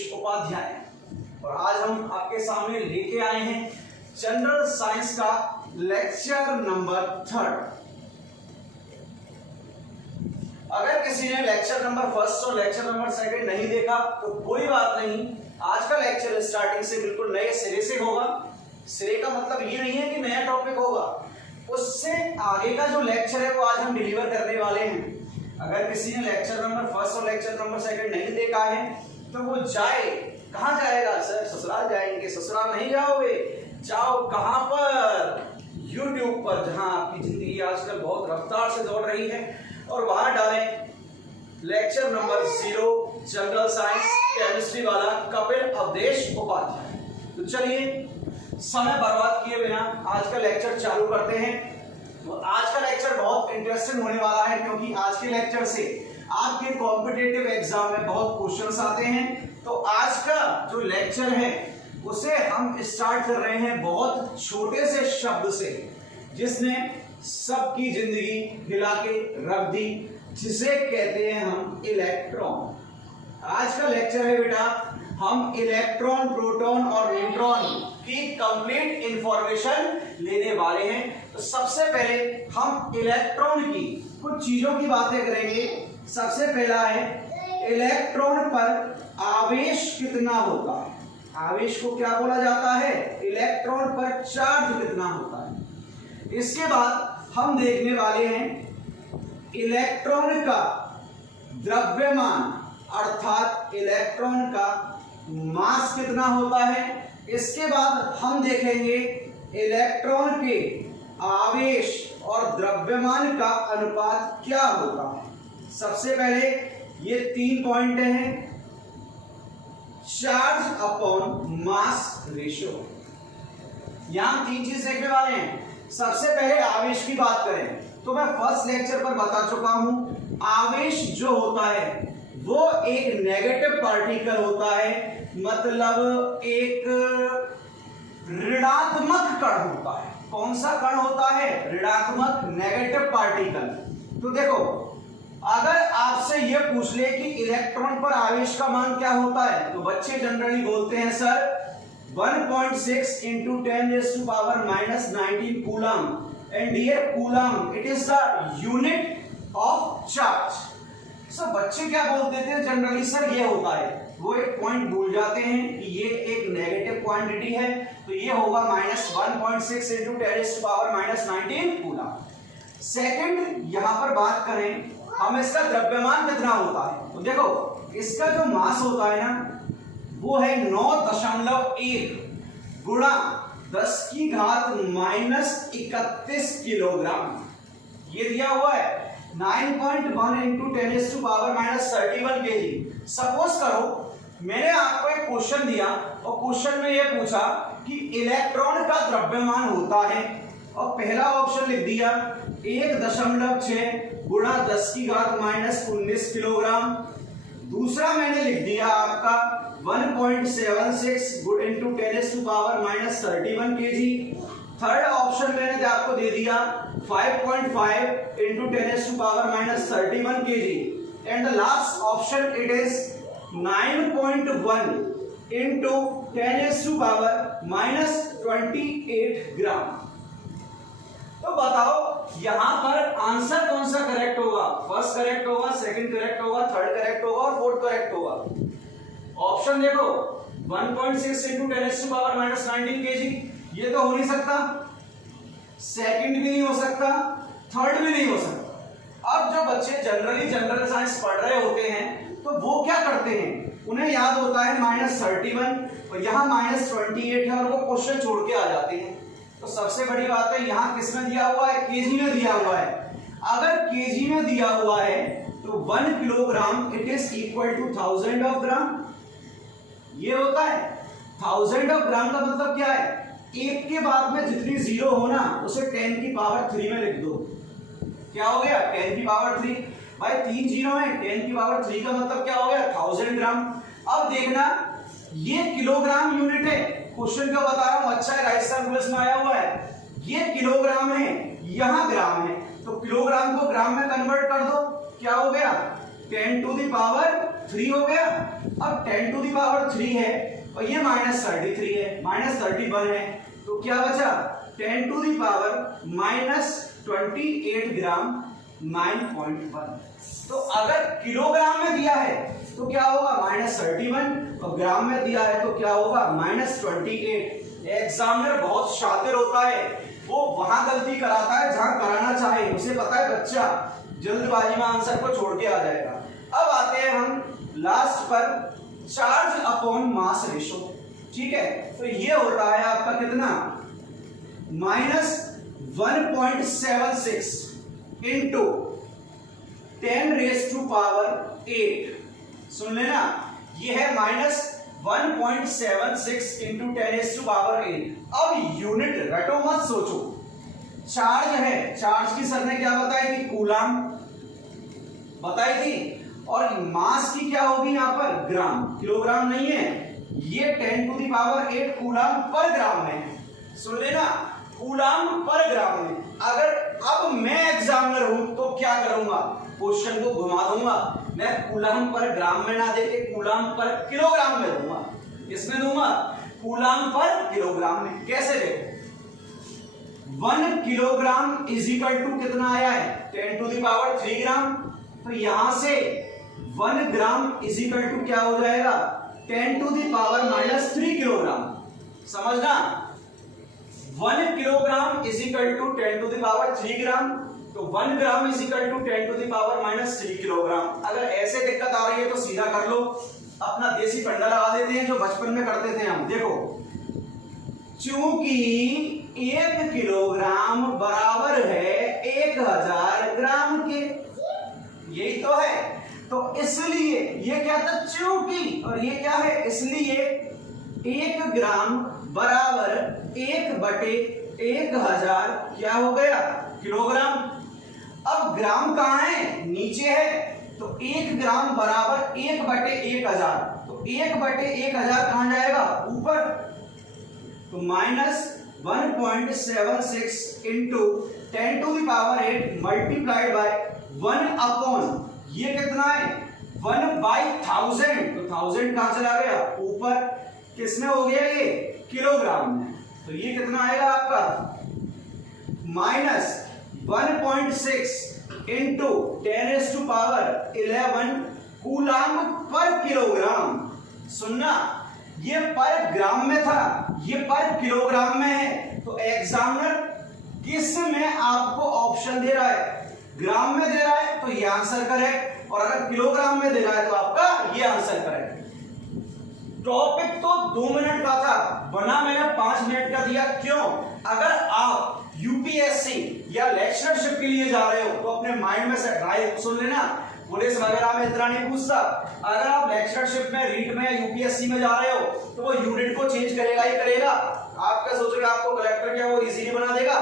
अवधेश उपाध्याय और आज हम आपके सामने लेके आए हैं जनरल साइंस का लेक्चर नंबर 3। अगर किसी ने लेक्चर नंबर 1 और लेक्चर नंबर 2 नहीं देखा तो कोई बात नहीं, आज का लेक्चर स्टार्टिंग से बिल्कुल नए सिरे से होगा। सिरे का मतलब ये नहीं है कि नया टॉपिक होगा, उससे आगे का जो लेक्चर है वो आज हम डिलीवर करने वाले हैं। अगर किसी ने लेक्चर नंबर 1 और लेक्चर नंबर 2 नहीं देखा है तो वो जाए, कहाँ जाएगा सर? ससुराल जाएंगे। ससुराल नहीं जाओगे, जाओ कहाँ पर? YouTube पर, जहाँ आपकी जिंदगी आजकल बहुत रफ्तार से दौड़ रही है, और वहां डालें lecture number 0 general science chemistry वाला कपिल अवधेश उपाध्याय। तो चलिए समय बर्बाद किए बिना आज का लेक्चर चालू करते हैं। तो आज का लेक्चर बहुत इंटरेस्टिंग होने वाला है, क्योंकि आज के लेक्चर से आपके कॉम्पिटिटिव एग्जाम में बहुत क्वेश्चंस आते हैं। तो आज का जो लेक्चर है उसे हम स्टार्ट कर रहे हैं बहुत छोटे से शब्द से, जिसने सबकी जिंदगी हिला के रख दी, जिसे कहते हैं हम इलेक्ट्रॉन। आज का लेक्चर है बेटा, हम इलेक्ट्रॉन, प्रोटॉन और न्यूट्रॉन की कंप्लीट इंफॉर्मेशन लेने वाले हैं। तो सबसे पहले हम इलेक्ट्रॉन की कुछ चीजों की बातें करेंगे। सबसे पहला है इलेक्ट्रॉन पर आवेश कितना होता है। आवेश को क्या बोला जाता है? इलेक्ट्रॉन पर चार्ज कितना होता है। इसके बाद हम देखने वाले हैं इलेक्ट्रॉन का द्रव्यमान, अर्थात इलेक्ट्रॉन का मास कितना होता है। इसके बाद हम देखेंगे इलेक्ट्रॉन के आवेश और द्रव्यमान का अनुपात क्या होता है। सबसे पहले ये 3 पॉइंट हैं, चार्ज अपॉन मास रेशियो। यहां 3 चीज देखने वाले हैं। सबसे पहले आवेश की बात करें तो मैं फर्स्ट लेक्चर पर बता चुका हूं, आवेश जो होता है वो एक नेगेटिव पार्टिकल होता है, मतलब एक ऋणात्मक कण होता है। कौन सा कण होता है? ऋणात्मक, नेगेटिव पार्टिकल। तो देखो, अगर आपसे ये पूछ ले कि इलेक्ट्रॉन पर आवेश का मान क्या होता है, तो बच्चे जनरली बोलते हैं sir 1.6 into 10⁻⁻19 coulomb. And dear coulomb, it is the unit of charge. सब बच्चे क्या बोल देते हैं जनरली? सर ये होता है। वो एक पॉइंट भूल जाते हैं कि ये एक नेगेटिव क्वांटिटी है, तो ये होगा -1.6 into 10⁻⁻19 कूलम। सेकंड, यहां पर बात करें हम इसका द्रव्यमान कितना होता है, तो देखो इसका जो मास होता है ना वो है 9.1 गुणा 10⁻31 किलोग्राम। ये दिया हुआ है 9.1 into 10⁻31 kg। सपोज करो मैंने आपको एक क्वेश्चन दिया और क्वेश्चन में ये पूछा कि इलेक्ट्रॉन का द्रव्यमान होता है, और पहला ऑप्शन लिख दिया 1.6 गुणा 10⁻19 किलोग्राम। दूसरा मैंने लिख दिया आपका 1.76 into 10⁻31 kg। थर्ड ऑप्शन मैंने आपको दे दिया 5.5 into 10⁻31 kg। And the last option it is 9.1 into 10⁻28 ग्राम। तो बताओ यहां पर आंसर कौन सा करेक्ट होगा? फर्स्ट करेक्ट होगा, सेकंड करेक्ट होगा, थर्ड करेक्ट होगा और फोर्थ करेक्ट होगा। ऑप्शन देखो 1.6 into 10⁻19 kg, ये तो हो नहीं सकता, सेकंड भी नहीं हो सकता, थर्ड भी नहीं हो सकता। अब जो बच्चे जनरली जनरल साइंस पढ़ रहे होते हैं तो वो क्या करते हैं, उन्हें याद होता है -31 और यहाँ -28 है और वो क्वेश्चन छोड़ के आ जाते हैं। तो सबसे बड़ी बात है, यहाँ किसमें दिया हुआ है? केजी में दिया हुआ है। अगर केजी में दिया हुआ है तो 1 kilogram it is equal to 1000 of gram. ये होता है 1000 ऑफ ग्राम का मतलब क्या है? एक के बाद में जितनी जीरो हो ना उसे 10⁻³ में लिख दो। क्या हो गया? 10⁻³ भाई 3 जीरो है, 10⁻³ का मतलब क्या हो गया? 1000 ग्राम। अब देखना ये किलोग्राम यूनिट है, क्वेश्चन क्यों बता रहा हूं, अच्छा है राजस्थान पुलिस में आया हुआ है। ये किलोग्राम है, यहां ग्राम है, तो किलोग्राम को ग्राम में कन्वर्ट कर दो। क्या हो गया? 10 टू द पावर 3 हो गया। अब 10 टू द पावर 3 है और ये -33 है, -31 है, तो क्या बचा 10 टू द पावर -28 ग्राम 9.1। तो अगर किलोग्राम में दिया है तो क्या होगा -31 और ग्राम में दिया है तो क्या होगा -28। एग्जामिनर बहुत शातिर होता है, वो वहां गलती कराता है जहां कराना चाहे, उसे पता है बच्चा जल्दबाजी में आंसर को छोड़ के आ जाएगा। अब आते हैं हम लास्ट पर, चार्ज अपॉन मास रेशो। ठीक है, तो ये होता है आपका कितना -1.76 इंटू 10⁻⁸। सुन लेना, ये है -1.76 इंटू 10⁸। अब यूनिट रटो मत, सोचो। चार्ज है, चार्ज की सर ने क्या बताई थी, कूलाम बताई थी, और मास की क्या होगी यहाँ पर, ग्राम, किलोग्राम नहीं है। ये 10 टू द पावर 8 कूलाम पर ग्राम में है। सुन लेना, कूलाम पर ग्राम में। अगर अब मैं एग्जामिनर हूं तो क्या करूंगा, क्वेश्चन को घुमा दूंगा, मैं कूलाम पर ग्राम में ना देके कूलाम पर किलोग्राम में दूंगा। इसमें दूंगा कूलाम पर किलोग्राम में। कैसे देखो, 1 किलोग्राम इज इक्वल टू कितना आया है, 10 टू द पावर 3 ग्राम। तो यहां से 1 ग्राम इज इक्वल टू क्या हो जाएगा, 10 टू द पावर -3 किलोग्राम। समझना, 1 kilogram is equal to 10 to the power 3 gram, तो 1 gram is equal to 10 to the power -3 kilogram. अगर ऐसे दिक्कत आ रही है तो सीधा कर लो, अपना देसी फंडा लगा देते हैं जो बचपन में करते थे हम। देखो, चूंकि 1 किलोग्राम बराबर है 1000 ग्राम के, यही तो है। तो इसलिए ये क्या था, चूंकि, और ये क्या है, इसलिए 1 ग्राम बराबर 1/1000 क्या हो गया, किलोग्राम। अब ग्राम कहां है, नीचे है, तो 1 ग्राम बराबर 1/1000, तो 1/1000 कहां जाएगा, ऊपर। तो -1.76 into 10 to the power 8 multiplied by 1 upon, ये कितना है 1/1000, तो 1000 कहां चला गया, ऊपर। किसमें हो गया, ये किलोग्राम में। तो ये कितना आएगा आपका -1.6 इंटू 10⁻11 कूलाम पर किलोग्राम। सुनना, ये पर ग्राम में था, ये पर किलोग्राम में है। तो एग्जामिनर किस में आपको ऑप्शन दे रहा है, ग्राम में दे रहा है तो ये आंसर करेक्ट, और अगर किलोग्राम में दे रहा है तो आपका ये आंसर करेक्ट। टॉपिक तो 2 मिनट का था, बना मैंने 5 मिनट का दिया। क्यों, अगर आप यूपीएससी या लेक्चरशिप के लिए जा रहे हो तो अपने माइंड में सेट राय सुन लेना, पुलिस वगैरह में इतना नहीं पूछता। अगर आप लेक्चरशिप में, रीट में या यूपीएससी में जा रहे हो तो वो यूनिट को चेंज करेगा ही करेगा। आप क्या सोचोगे, आपको कलेक्टर क्या वो इजीली बना देगा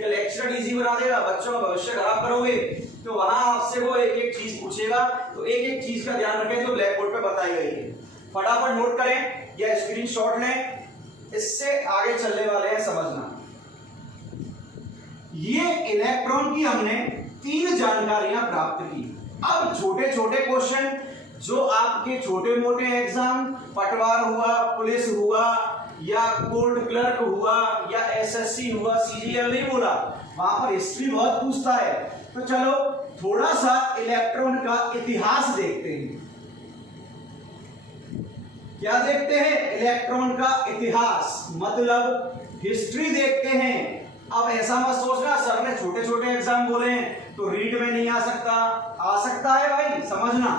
या लेक्चरर इजी बना देगा, बच्चों का भविष्य खराब करोगे। तो वहां आपसे वो एक एक चीज पूछेगा, तो एक एक चीज का ध्यान रखें जो ब्लैक बोर्ड पे बताई गई है। फटाफट नोट करें या स्क्रीनशॉट लें, इससे आगे चलने वाले हैं, समझना। ये इलेक्ट्रॉन की हमने 3 जानकारियां प्राप्त की। अब छोटे छोटे क्वेश्चन जो आपके छोटे मोटे एग्जाम, पटवार हुआ, पुलिस हुआ, या कोर्ट क्लर्क हुआ, या एसएससी हुआ, सीजीएल नहीं बोला, वहां पर हिस्ट्री बहुत पूछता है। तो चलो थोड़ा सा इलेक्ट्रॉन का इतिहास देखते हैं। क्या देखते हैं, इलेक्ट्रॉन का इतिहास, मतलब हिस्ट्री देखते हैं। अब ऐसा मत सोचना सर ने छोटे छोटे एग्जाम बोले हैं तो रीड में नहीं आ सकता, आ सकता है भाई, समझना।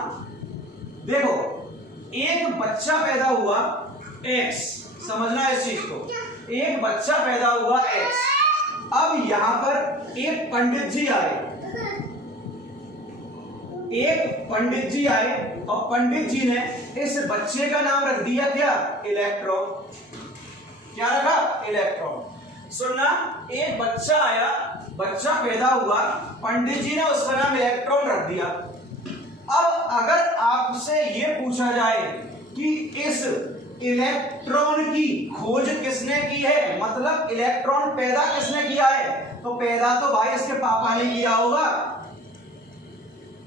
देखो, एक बच्चा पैदा हुआ एक्स, समझना इस चीज को, एक बच्चा पैदा हुआ एक्स। अब यहां पर एक पंडित जी आए, और पंडित जी ने इस बच्चे का नाम रख दिया क्या, इलेक्ट्रॉन। क्या रखा, इलेक्ट्रॉन। सुनना, एक बच्चा आया, बच्चा पैदा हुआ, पंडित जी ने उसका नाम इलेक्ट्रॉन रख दिया। अब अगर आपसे ये पूछा जाए कि इस इलेक्ट्रॉन की खोज किसने की है, मतलब इलेक्ट्रॉन पैदा किसने किया है, तो पैदा तो भाई इसके पापा ने किया होगा।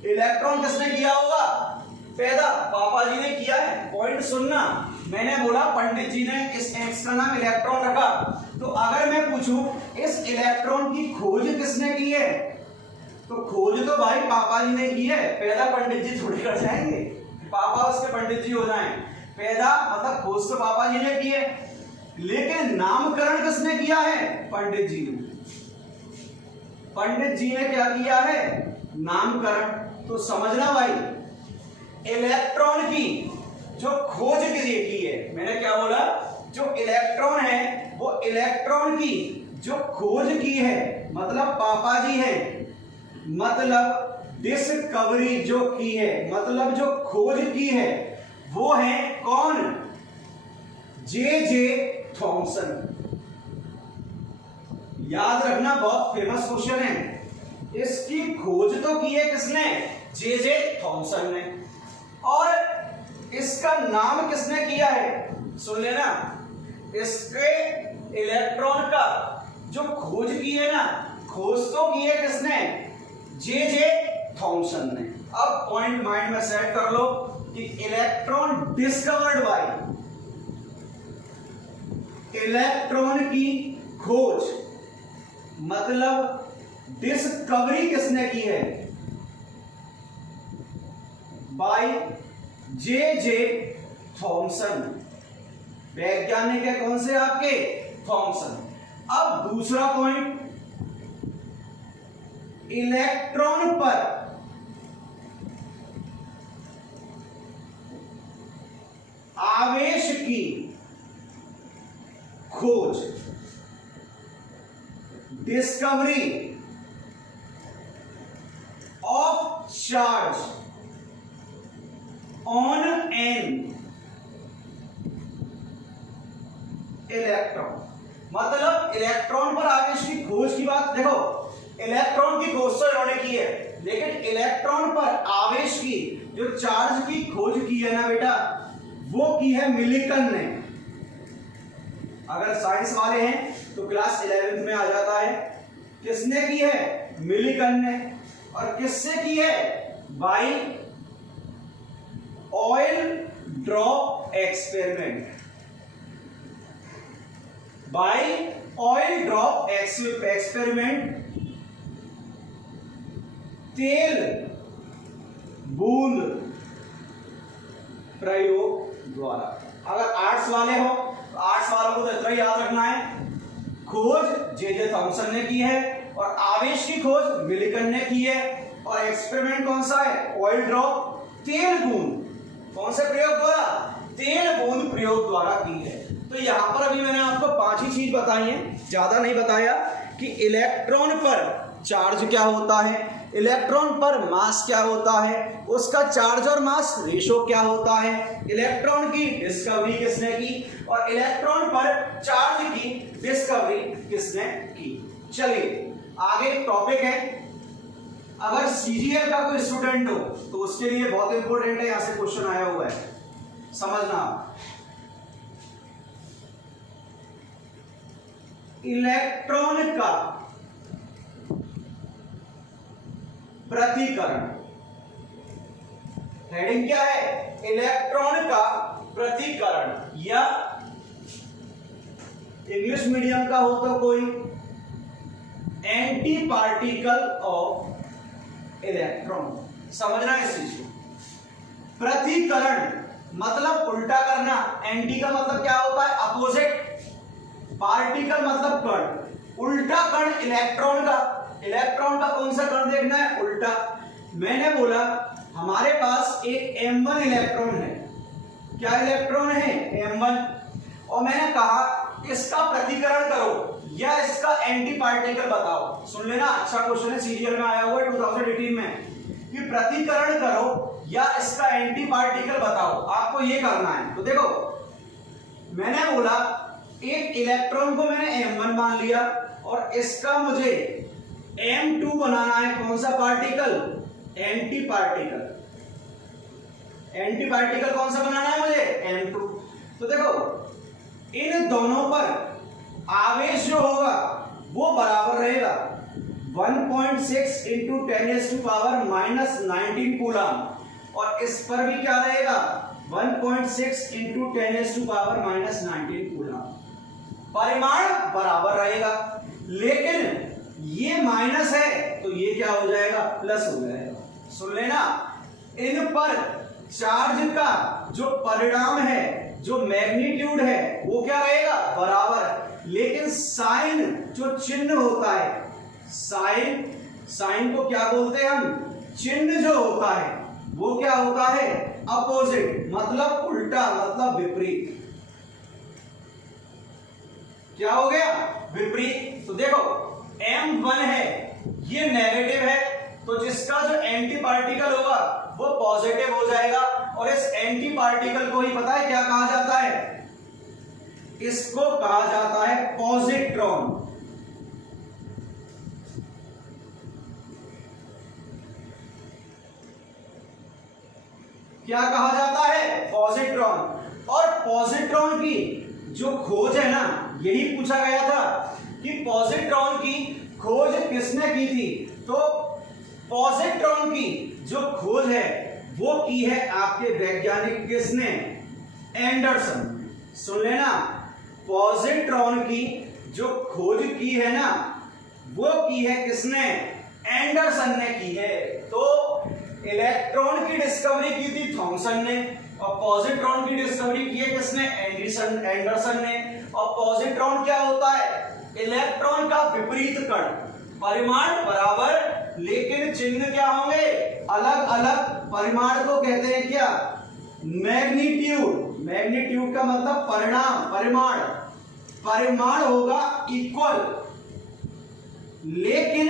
इलेक्ट्रॉन किसने किया होगा, पैदा पापा जी ने किया है। पॉइंट सुनना, मैंने बोला पंडित जी ने इस एक्स का नाम इलेक्ट्रॉन रखा, तो अगर मैं पूछूं इस इलेक्ट्रॉन की खोज किसने की है, तो खोज तो भाई पापा जी ने की है, पैदा पंडित जी थोड़ी कर जाएंगे, पापा उसके पंडित जी हो जाएं। पैदा मतलब खोज तो पापा जी ने की है, लेकिन नामकरण किसने किया है, पंडित जी ने। पंडित जी ने क्या किया है, नामकरण। तो समझना भाई, इलेक्ट्रॉन की जो खोज की है, मैंने क्या बोला, जो इलेक्ट्रॉन है वो इलेक्ट्रॉन की जो खोज की है, मतलब पापा जी है, मतलब डिस्कवरी जो की है, मतलब जो खोज की है वो है कौन, जे थॉमसन। याद रखना, बहुत फेमस क्वेश्चन है। इसकी खोज तो की है किसने, जे थॉमसन ने। और इसका नाम किसने किया है, सुन लेना, इसके इलेक्ट्रॉन का जो खोज की है ना, खोज तो की है किसने, जे थॉमसन ने। अब पॉइंट माइंड में सेट कर लो कि इलेक्ट्रॉन डिस्कवर्ड बाय, इलेक्ट्रॉन की खोज मतलब डिस्कवरी किसने की है, बाय जे थॉमसन। वैज्ञानिक है कौन से आपके, थॉमसन। अब दूसरा पॉइंट, इलेक्ट्रॉन पर आवेश की खोज, discovery of charge on an electron. मतलब इलेक्ट्रॉन पर आवेश की खोज की बात, देखो इलेक्ट्रॉन की खोज तो इन्होंने की है, लेकिन इलेक्ट्रॉन पर आवेश की जो चार्ज की खोज की है ना बेटा, वो की है मिलिकन ने। अगर साइंस वाले हैं तो क्लास 11th में आ जाता है। किसने की है, मिलिकन ने। और किससे की है, by oil drop experiment, by oil drop experiment, तेल बूंद प्रयोग द्वारा। अगर आर्ट्स वाले हो तो आर्ट्स वालों को तो इतना याद रखना है, खोज जे थॉमसन ने की है और आवेश की खोज मिलिकन ने की है, और एक्सपेरिमेंट कौन सा है, ऑयल ड्रॉप, तेल बूंद, कौन से प्रयोग द्वारा, तेल बूंद प्रयोग द्वारा की है। तो यहां पर अभी मैंने आपको 5 ही चीज बताई है, ज्यादा नहीं बताया, कि इलेक्ट्रॉन पर चार्ज क्या होता है, इलेक्ट्रॉन पर मास क्या होता है, उसका चार्ज और मास रेशो क्या होता है, इलेक्ट्रॉन की डिस्कवरी किसने की, और इलेक्ट्रॉन पर चार्ज की डिस्कवरी किसने की। चलिए आगे टॉपिक है, अगर सीजीएल का कोई स्टूडेंट हो तो उसके लिए बहुत इंपॉर्टेंट है, यहां से क्वेश्चन आया हुआ है, समझना। इलेक्ट्रॉन का प्रतिकरण, हेडिंग क्या है, इलेक्ट्रॉन का प्रतिकरण, या इंग्लिश मीडियम का हो तो कोई एंटी पार्टिकल ऑफ इलेक्ट्रॉन। समझना इस चीज को, प्रतिकरण मतलब उल्टा करना, एंटी का मतलब क्या होता है, अपोजिट, पार्टिकल मतलब कण, उल्टा कण इलेक्ट्रॉन का। इलेक्ट्रॉन का कौन सा कण देखना है, उल्टा। मैंने बोला हमारे पास एक M1 इलेक्ट्रॉन है, क्या इलेक्ट्रॉन है, M1, और मैंने कहा इसका प्रतिकरण करो या इसका एंटी पार्टिकल बताओ। सुन लेना, अच्छा क्वेश्चन है, सीरियल में आया हुआ है 2018 में, कि प्रतिकरण करो या इसका एंटी पार्टिकल बताओ, आपको ये करना है। तो देखो मैंने बोला एक इलेक्ट्रॉन को मैंने M1 मान लिया और इसका मुझे M2 बनाना है, कौन सा particle, anti particle. Anti particle कौन सा बनाना है मुझे, M2। तो देखो इन दोनों पर आवेश जो होगा वो बराबर रहेगा 1.6 × 10⁻⁻⁹ कूलम। और इस पर भी क्या रहेगा 1.6 इंटू 10⁻⁻⁻19 कूलम। परिमाण बराबर रहेगा, लेकिन ये माइनस है तो ये क्या हो जाएगा प्लस हो जाएगा। सुन लेना, इन पर चार्ज का जो परिणाम है, जो मैग्नीट्यूड है वो क्या रहेगा बराबर, लेकिन साइन जो चिन्ह होता है, साइन को क्या बोलते हैं हम, चिन्ह जो होता है वो क्या होता है अपोजिट, मतलब उल्टा, मतलब विपरीत। क्या हो गया विपरीत। तो देखो M1 है ये नेगेटिव है, तो जिसका जो एंटी पार्टिकल होगा वो पॉजिटिव हो जाएगा, और इस एंटी पार्टिकल को ही पता है क्या कहा जाता है, इसको कहा जाता है पॉजिट्रॉन। क्या कहा जाता है पॉजिट्रॉन। और पॉजिट्रॉन की जो खोज है ना, यही पूछा गया था कि पॉजिट्रॉन की खोज किसने की थी, तो पॉजिट्रॉन की जो खोज है वो की है आपके वैज्ञानिक किसने, एंडरसन। सुन लेना, पॉजिट्रॉन की जो खोज की है ना वो की है किसने, एंडरसन ने की है। तो इलेक्ट्रॉन की डिस्कवरी की थी थॉमसन ने, और पॉजिट्रॉन की डिस्कवरी की है किसने, एंडरसन ने। और पॉजिट्रॉन क्या होता है, इलेक्ट्रॉन का विपरीत कण, परिमाण बराबर लेकिन चिन्ह क्या होंगे अलग अलग। परिमाण को कहते हैं क्या, मैग्नीट्यूड। मैग्नीट्यूड का मतलब परिणाम, परिमाण होगा इक्वल, लेकिन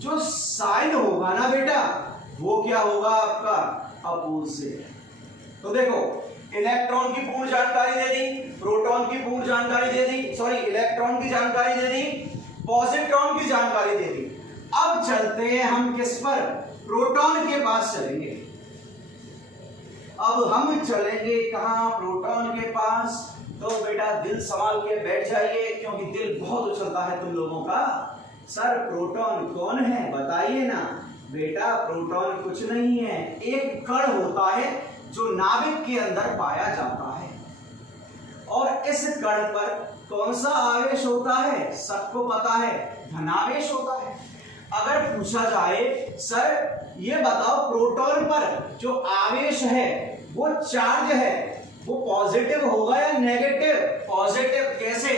जो साइन होगा ना बेटा वो क्या होगा आपका अपोजिट। तो देखो इलेक्ट्रॉन की पूर्ण जानकारी दे दी, प्रोटॉन की पूर्ण जानकारी दे दी, सॉरी इलेक्ट्रॉन की जानकारी दे दी, पॉजिट्रॉन की जानकारी दे दी। अब चलते हैं हम किस पर, प्रोटॉन के पास चलेंगे। अब हम चलेंगे कहां, प्रोटॉन के पास। तो बेटा दिल संभाल के बैठ जाइए, क्योंकि दिल बहुत उछलता है तुम लोगों का। सर प्रोटॉन कौन है बताइए ना। बेटा प्रोटॉन कुछ नहीं है, एक कण होता है जो नाभिक के अंदर पाया जाता है, और इस कण पर कौन सा आवेश होता है, सबको पता है धनावेश होता है। अगर पूछा जाए सर ये बताओ प्रोटॉन पर जो आवेश है वो चार्ज है वो पॉजिटिव होगा या नेगेटिव, पॉजिटिव। कैसे,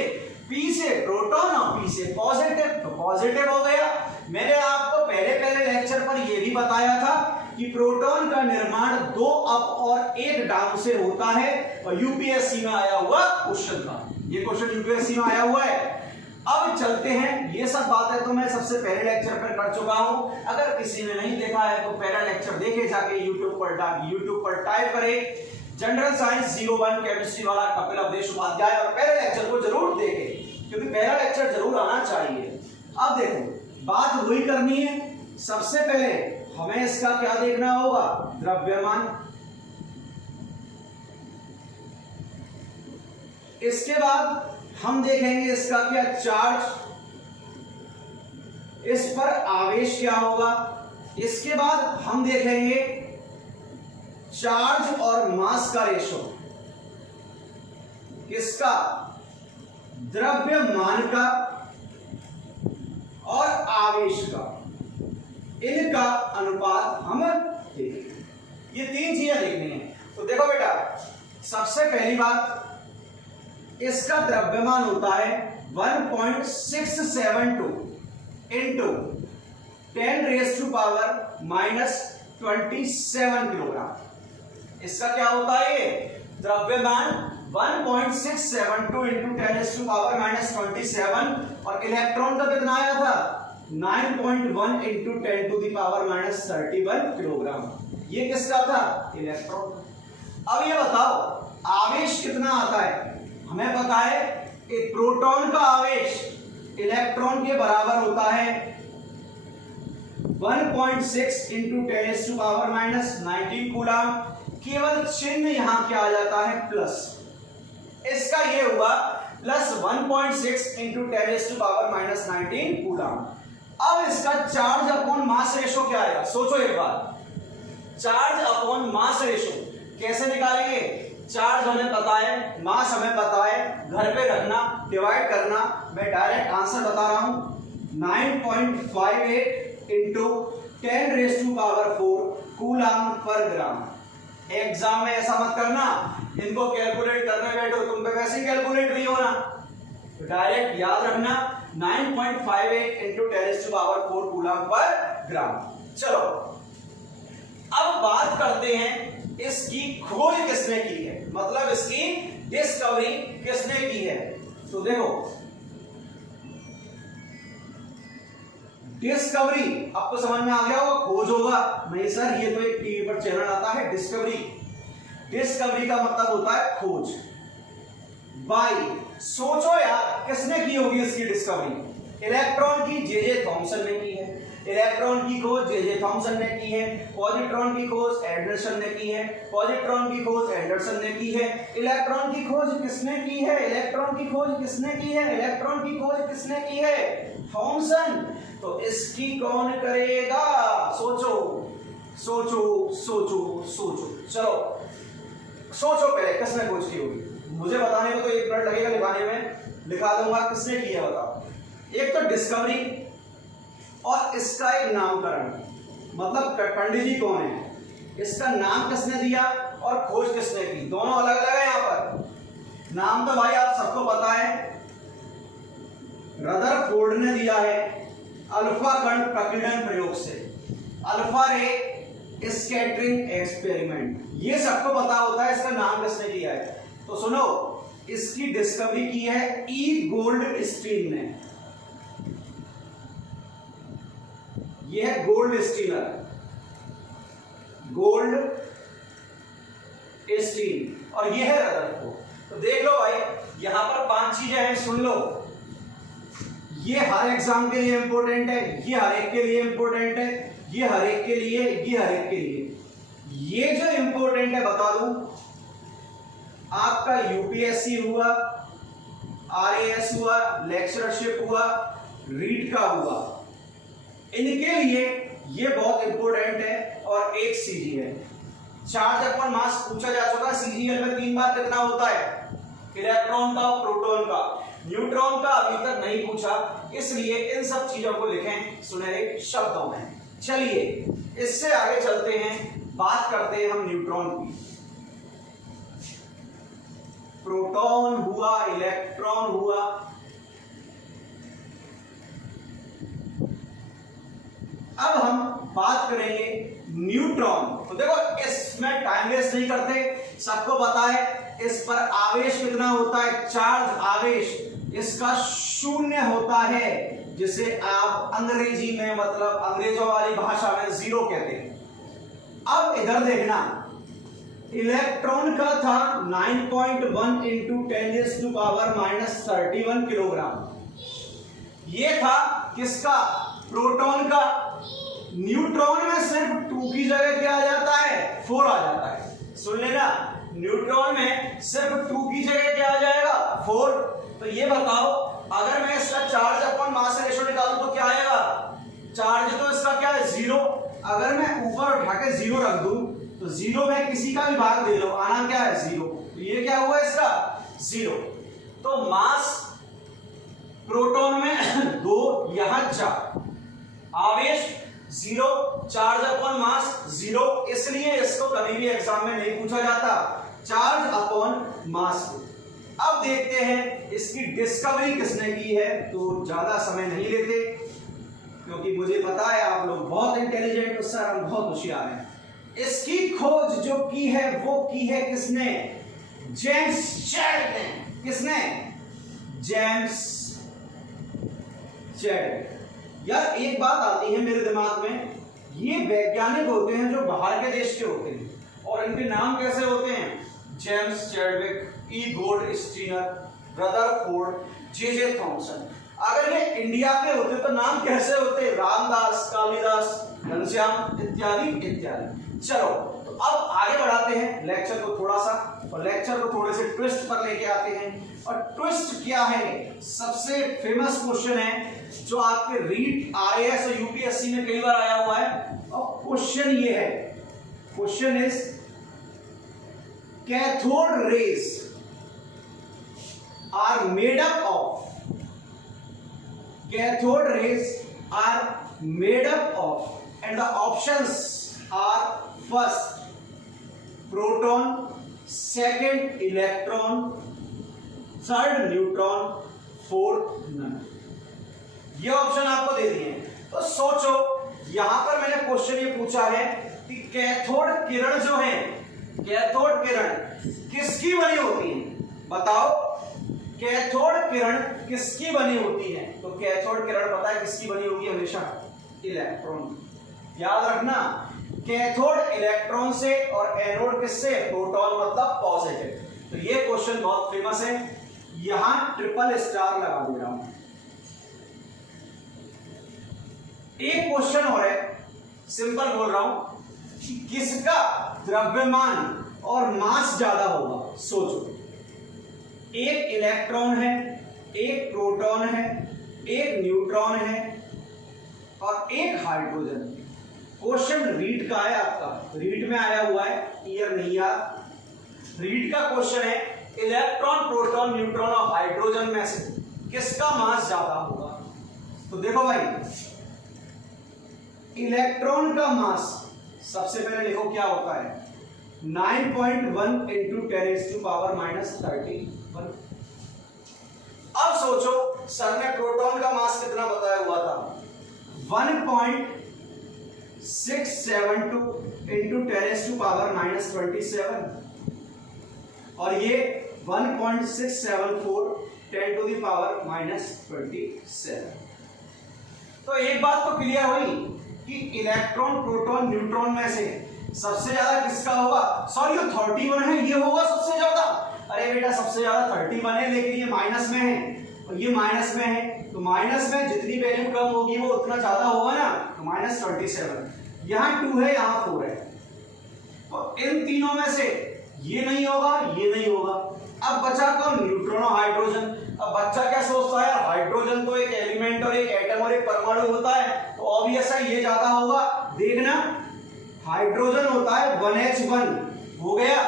P से प्रोटॉन और P से पॉजिटिव, तो पॉजिटिव हो गया। मैंने आपको पहले लेक्चर पर यह भी बताया था कि प्रोटॉन का निर्माण 2 अप और 1 डाउन से होता है, और यूपीएससी में आया हुआ क्वेश्चन था, ये क्वेश्चन यूपीएससी में आया हुआ है। अब चलते हैं, ये सब बातें तो मैं सबसे पहले लेक्चर पर कर चुका हूं। अगर किसी ने नहीं देखा है तो पहला लेक्चर देखे जाके यूट्यूब पर टाइप करें जनरल साइंस 01 केमिस्ट्री वाला कपिल अवधेश उपाध्याय, और पहले लेक्चर को जरूर देखें, क्योंकि पहला लेक्चर जरूर आना चाहिए। अब देखो बात वही करनी है, सबसे पहले हमें इसका क्या देखना होगा, द्रव्यमान। इसके बाद हम देखेंगे इसका क्या चार्ज, इस पर आवेश क्या होगा। इसके बाद हम देखेंगे चार्ज और मास का रेशो, किसका, द्रव्यमान का और आवेश का, इनका अनुपात हम देखेंगे। ये 3 चीजें देखनी है। तो देखो बेटा सबसे पहली बात, इसका द्रव्यमान होता है 1.672 इंटू 10⁻⁻27 किलोग्राम। इसका क्या होता है, ये द्रव्यमान 1.672 इंटू 10⁻⁻27, और इलेक्ट्रॉन का कितना आया था 9.1 इंटू 10⁻⁻31 किलोग्राम। ये किसका था, इलेक्ट्रॉन। अब ये बताओ आवेश कितना आता है, हमें पता है एक प्रोटॉन का आवेश इलेक्ट्रॉन के बराबर होता है 1.6 इंटू 10⁻⁻19 कूलम। केवल चिन्ह यहां क्या आ जाता है प्लस, इसका ये हुआ प्लस 1.6 इंटू 10⁻⁻19 कूलम। अब इसका चार्ज अपॉन मास रेशो क्या आएगा, सोचो एक बार, चार्ज अपॉन मास रेशो कैसे निकालेंगे? चार्ज हमें पता है, मास हमें पता है, घर पे रखना, डिवाइड करना। मैं डायरेक्ट आंसर बता रहा हूं 9.58 इंटू 10⁴ कूलम पर ग्राम। एग्जाम में ऐसा मत करना, इनको कैलकुलेट करने बैठो, तुम पे वैसे ही कैलकुलेट नहीं होना, तो डायरेक्ट याद रखना 9.58 इंटू 10⁴ कूलम पर ग्राम। चलो अब बात करते हैं इसकी खोज किसने की है, मतलब इसकी डिस्कवरी किसने की है। तो देखो डिस्कवरी अब तो समझ में आ गया होगा, खोज होगा नहीं सर, ये तो एक टीवी पर चैनल आता है डिस्कवरी। डिस्कवरी का मतलब होता है खोज। बाय सोचो यार किसने की होगी इसकी डिस्कवरी? इलेक्ट्रॉन की जे थॉमसन ने की है, इलेक्ट्रॉन की खोज जे थॉमसन ने की है, पॉजिट्रॉन की खोज एंडरसन ने की है, पॉजिट्रॉन की खोज एंडरसन ने की है, इलेक्ट्रॉन की खोज किसने की है? इलेक्ट्रॉन की खोज किसने की है? इलेक्ट्रॉन की खोज किसने की है? थॉमसन। तो इसकी कौन करेगा? सोचो सोचो सोचो सोचो, चलो सोचो पहले किसने खोज की होगी। मुझे बताने को तो 1 मिनट लगेगा, लिखाने में लिखा दूंगा किसने की है, बताओ। एक तो डिस्कवरी और इसका एक नामकरण, मतलब पंडित जी कौन है, इसका नाम किसने दिया और खोज किसने की, दोनों अलग अलग है। यहां पर नाम तो भाई आप सबको पता है, रदरफोर्ड ने दिया है अल्फा कण प्रकीर्णन प्रयोग से, अल्फा रे स्कैटरिंग एक्सपेरिमेंट, ये सबको पता होता है। इसका नाम किसने दिया है? तो सुनो, इसकी डिस्कवरी की है ई गोल्ड स्टीन ने। यह है गोल्ड स्टीनर, गोल्ड स्टीन, और यह है रदरफोर्ड। तो देख लो भाई, यहां पर 5 चीजें हैं, सुन लो। ये हर एग्जाम के लिए इंपॉर्टेंट है, ये हर एक के लिए इंपॉर्टेंट है, ये हर एक के लिए, ये हर एक के लिए। ये जो इंपॉर्टेंट है बता दूं, आपका यूपीएससी हुआ, आरएएस हुआ, लेक्चरशिप हुआ, रीट का हुआ, इनके लिए ये बहुत इंपॉर्टेंट है। और एक सीजी है, चार्ज अपॉन मास पूछा जा चुका सीजीएल में 3 बार, कितना होता है? इलेक्ट्रॉन का, प्रोटॉन का, न्यूट्रॉन का अभी तक नहीं पूछा, इसलिए इन सब चीजों को लिखें सुनहरे शब्दों में। चलिए इससे आगे चलते हैं, बात करते हैं हम न्यूट्रॉन की। प्रोटॉन हुआ, इलेक्ट्रॉन हुआ, अब हम बात करेंगे न्यूट्रॉन। तो देखो इसमें टाइम वेस्ट नहीं करते, सबको पता है इस पर आवेश कितना होता है, चार्ज आवेश इसका 0 होता है, जिसे आप अंग्रेजी में, मतलब अंग्रेजों वाली भाषा में 0 कहते हैं। अब इधर देखना, इलेक्ट्रॉन का था 9.1 इंटू 10⁻³ किलोग्राम, ये था किसका? प्रोटॉन का। न्यूट्रॉन में सिर्फ 2 की जगह क्या आ जाता है? 4 आ जाता है। सुन लेना, न्यूट्रॉन में सिर्फ 2 की जगह क्या आ जाएगा? 4। तो ये बताओ, अगर मैं इसका चार्ज अपॉन मास रेशो निकालूं तो क्या आएगा? चार्ज तो इसका क्या है? 0। अगर मैं ऊपर उठा के 0 रख दूं तो 0 में किसी का भी भाग दे लो, आना क्या है? 0। तो ये क्या हुआ इसका? 0। तो मास प्रोटॉन में 2, यहां 4, आवेश 0, चार्ज अपॉन मास 0, इसलिए इसको कभी भी एग्जाम में नहीं पूछा जाता, चार्ज अपॉन मास को। अब देखते हैं इसकी डिस्कवरी किसने की है। तो ज्यादा समय नहीं लेते, क्योंकि मुझे पता है आप लोग बहुत इंटेलिजेंट हो सर, हम बहुत होशियार हैं। इसकी खोज जो की है वो की है किसने? जेम्स चैडविक ने। किसने? James Chadwick. यार एक बात आती है मेरे दिमाग में, ये वैज्ञानिक होते हैं जो बाहर के देश के होते हैं, और इनके नाम कैसे होते हैं? James Chadwick, E Goldstein, Rutherford, J Thomson. अगर ये इंडिया के होते तो नाम कैसे होते? रामदास, कालिदास, घनश्याम इत्यादि इत्यादि। चलो तो अब आगे बढ़ाते हैं लेक्चर को थोड़ा सा, और लेक्चर को थोड़े से ट्विस्ट पर लेके आते हैं। और ट्विस्ट क्या है? सबसे फेमस क्वेश्चन है जो आपके रीट, आरएएस और यूपीएससी में कई बार आया हुआ है। और क्वेश्चन ये है, question is cathode rays are made up of, cathode rays are made up of, and the options are first proton, second electron, third neutron, fourth none. ये ऑप्शन आपको दे दिए हैं। तो सोचो यहां पर मैंने क्वेश्चन ये पूछा है कि कैथोड किरण जो है, कैथोड किरण किसकी बनी होती है, बताओ कैथोड किरण किसकी बनी होती है? तो कैथोड किरण पता है किसकी बनी होगी हमेशा, इलेक्ट्रॉन। याद रखना कैथोड इलेक्ट्रॉन से और एनोड किससे, प्रोटॉन मतलब पॉजिटिव। तो ये क्वेश्चन बहुत फेमस है, यहां ट्रिपल स्टार लगा दे रहा हूं। एक क्वेश्चन और है, सिंपल बोल रहा हूं कि किसका द्रव्यमान और मास ज्यादा होगा। सोचो एक इलेक्ट्रॉन है, एक प्रोटॉन है, एक न्यूट्रॉन है और एक हाइड्रोजन। क्वेश्चन रीड का है आपका, रीड में आया हुआ है, ईयर नहीं यार। रीड का क्वेश्चन है इलेक्ट्रॉन, प्रोटॉन, न्यूट्रॉन और हाइड्रोजन में से किसका मास ज्यादा होगा। तो देखो भाई इलेक्ट्रॉन का मास सबसे पहले लिखो क्या होता है, 9.1 इंटू 10⁻⁻31। अब सोचो सर ने प्रोटॉन का मास कितना बताया हुआ था, 1.672 इंटू 10⁻⁻27 और ये 1.674 10⁻⁻27। तो एक बात तो क्लियर हुई कि इलेक्ट्रॉन, प्रोटॉन, न्यूट्रॉन में से सबसे ज्यादा किसका होगा। सॉरी ये 31 है, ये होगा सबसे ज्यादा। अरे बेटा सबसे ज्यादा 31 है, लेकिन ये माइनस में है और ये माइनस में है, तो माइनस में जितनी वैल्यू कम होगी वो उतना ज्यादा होगा ना, तो -27। यहाँ 2 है, यहाँ 4 है, तो इन तीनों में से ये नहीं होगा, ये नहीं होगा। अब बचा कौन, न्यूट्रॉन और हाइड्रोजन। अब बच्चा क्या सोचता है, हाइड्रोजन तो एक एलिमेंट और एक एटम और एक परमाणु होता है, तो ऑब्वियस है ये ज्यादा होगा। देखना हाइड्रोजन होता है 1H1 हो गया।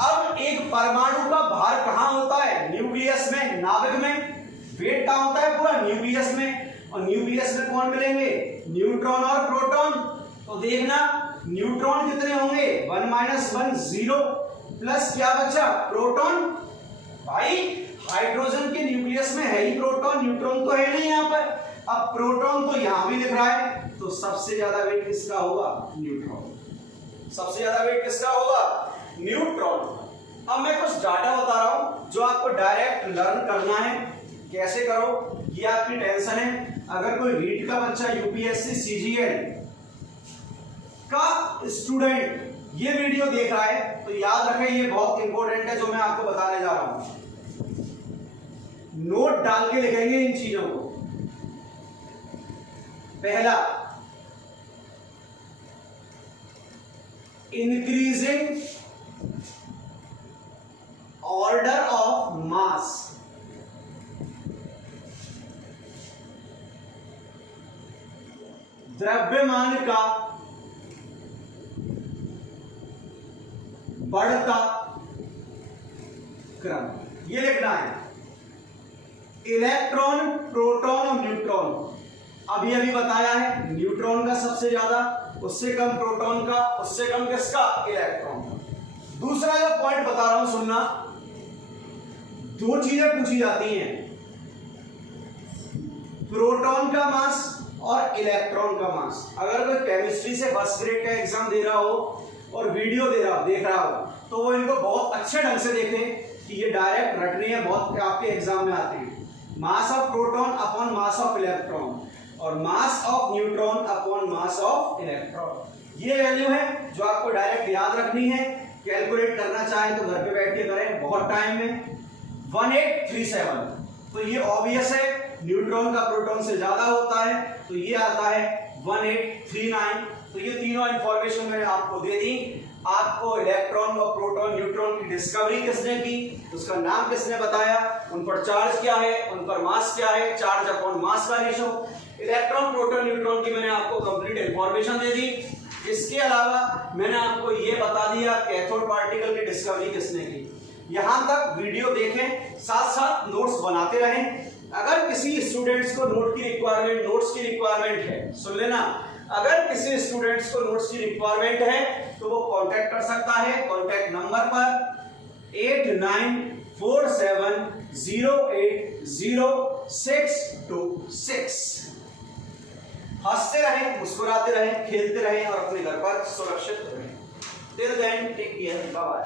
अब एक परमाणु का भार कहां होता है, न्यूक्लियस में, नाभिक में। वेट कहां होता है, पूरा न्यूक्लियस में, और न्यूक्लियस में कौन मिलेंगे, न्यूट्रॉन और प्रोटॉन। तो देखना न्यूट्रॉन कितने होंगे, 1 - 1 0 प्लस क्या बचा, प्रोटॉन। भाई हाइड्रोजन के न्यूक्लियस में है ही प्रोटॉन, न्यूट्रॉन तो है नहीं यहाँ पर। अब प्रोटॉन तो यहां भी लिख रहा है, तो सबसे ज्यादा वेट किसका होगा, न्यूट्रॉन। सबसे ज्यादा वेट किसका होगा, न्यूट्रॉन। अब मैं कुछ डाटा बता रहा हूं जो आपको डायरेक्ट लर्न करना है, कैसे करो ये आपकी टेंशन है। अगर कोई रीट का बच्चा यूपीएससी सीजीएल का स्टूडेंट ये वीडियो देख रहा है तो याद रखें ये बहुत इंपॉर्टेंट है जो मैं आपको बताने जा रहा हूं। नोट डाल के लिखेंगे इन चीजों को। पहला, इंक्रीजिंग ऑर्डर ऑफ मास, द्रव्यमान का बढ़ता क्रम, ये लिखना है। इलेक्ट्रॉन, प्रोटॉन और न्यूट्रॉन, अभी अभी बताया है, न्यूट्रॉन का सबसे ज्यादा, उससे कम प्रोटॉन का, उससे कम किसका, इलेक्ट्रॉन का। दूसरा जो पॉइंट बता रहा हूं सुनना, दो चीजें पूछी जाती हैं, प्रोटॉन का मास और इलेक्ट्रॉन का मास। अगर कोई केमिस्ट्री से फर्स्ट ग्रेड का एग्जाम दे रहा हो और वीडियो देख रहा हो तो वो इनको बहुत अच्छे ढंग से देखें कि ये डायरेक्ट रटनी है, बहुत आपके एग्जाम में आती है। Mass of proton upon mass of electron और mass of neutron upon mass of electron, ये वैल्यू है जो आपको डायरेक्ट याद रखनी है। कैलकुलेट करना चाहे तो घर पे बैठ के करें बहुत टाइम में। 1837, तो ये ऑब्वियस है न्यूट्रॉन का प्रोटॉन से ज्यादा होता है, तो ये आता है 1839। तो ये तीनों इंफॉर्मेशन मैंने आपको दे दी। आपको इलेक्ट्रॉन और प्रोटॉन, न्यूट्रॉन की डिस्कवरी किसने की, उसका नाम किसने बताया, उन पर चार्ज क्या है, उन पर मास क्या है, चार्ज अपॉन मास का रेशो। इलेक्ट्रॉन, प्रोटॉन, न्यूट्रॉन की मैंने आपको कंप्लीट इंफॉर्मेशन दे दी। इसके अलावा मैंने आपको ये बता दिया कैथोड पार्टिकल की डिस्कवरी किसने की। यहां तक वीडियो देखें, साथ साथ नोट्स बनाते रहें। अगर किसी स्टूडेंट्स को नोट्स की रिक्वायरमेंट है, सुन लेना, अगर किसी स्टूडेंट्स को नोट्स की रिक्वायरमेंट है तो वो कांटेक्ट कर सकता है कांटेक्ट नंबर पर 8947080626। हंसते रहें, मुस्कुराते रहें, खेलते रहें और अपने घर पर सुरक्षित रहें। Till then take care, bye bye.